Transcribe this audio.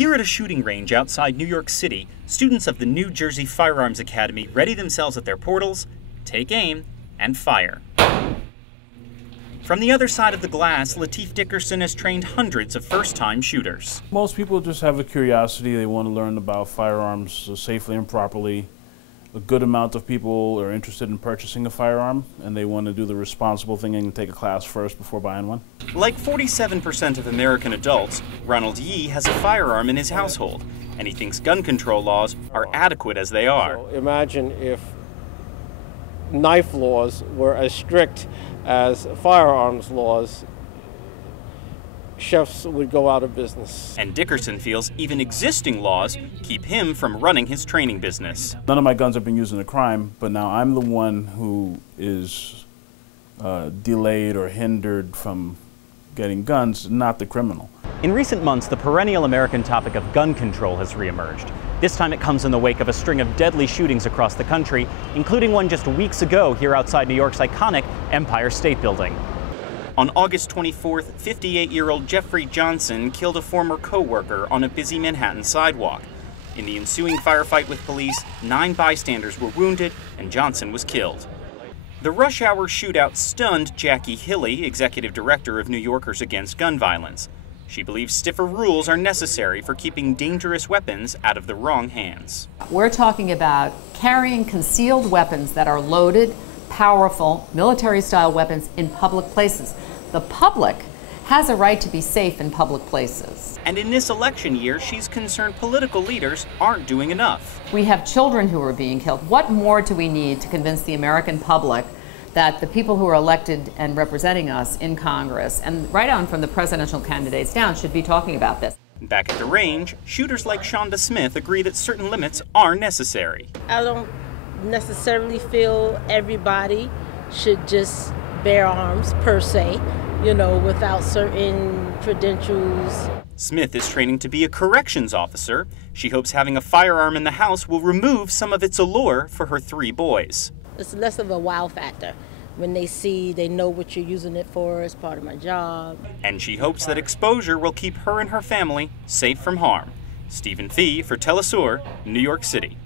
Here at a shooting range outside New York City, students of the New Jersey Firearms Academy ready themselves at their portals, take aim, and fire. From the other side of the glass, Lateef Dickerson has trained hundreds of first-time shooters. Most people just have a curiosity. They want to learn about firearms safely and properly. A good amount of people are interested in purchasing a firearm, and they want to do the responsible thing and take a class first before buying one. Like 47% of American adults, Ronald Yee has a firearm in his household, and he thinks gun control laws are adequate as they are. So imagine if knife laws were as strict as firearms laws. Chefs would go out of business. And Dickerson feels even existing laws keep him from running his training business. None of my guns have been used in a crime, but now I'm the one who is delayed or hindered from getting guns, not the criminal. In recent months, the perennial American topic of gun control has reemerged. This time it comes in the wake of a string of deadly shootings across the country, including one just weeks ago here outside New York's iconic Empire State Building. On August 24th, 58-year-old Jeffrey Johnson killed a former co-worker on a busy Manhattan sidewalk. In the ensuing firefight with police, 9 bystanders were wounded and Johnson was killed. The rush hour shootout stunned Jackie Hilley, executive director of New Yorkers Against Gun Violence. She believes stiffer rules are necessary for keeping dangerous weapons out of the wrong hands. We're talking about carrying concealed weapons that are loaded, powerful, military-style weapons in public places. The public has a right to be safe in public places. And in this election year, she's concerned political leaders aren't doing enough. We have children who are being killed. What more do we need to convince the American public that the people who are elected and representing us in Congress, and right on from the presidential candidates down, should be talking about this? Back at the range, shooters like Shonda Smith agree that certain limits are necessary. I don't necessarily feel everybody should just bear arms per se, without certain credentials. Smith is training to be a corrections officer. She hopes having a firearm in the house will remove some of its allure for her 3 boys. It's less of a wow factor when they know what you're using it for as part of my job. And she hopes that exposure will keep her and her family safe from harm. Stephen Fee for Telesur, New York City.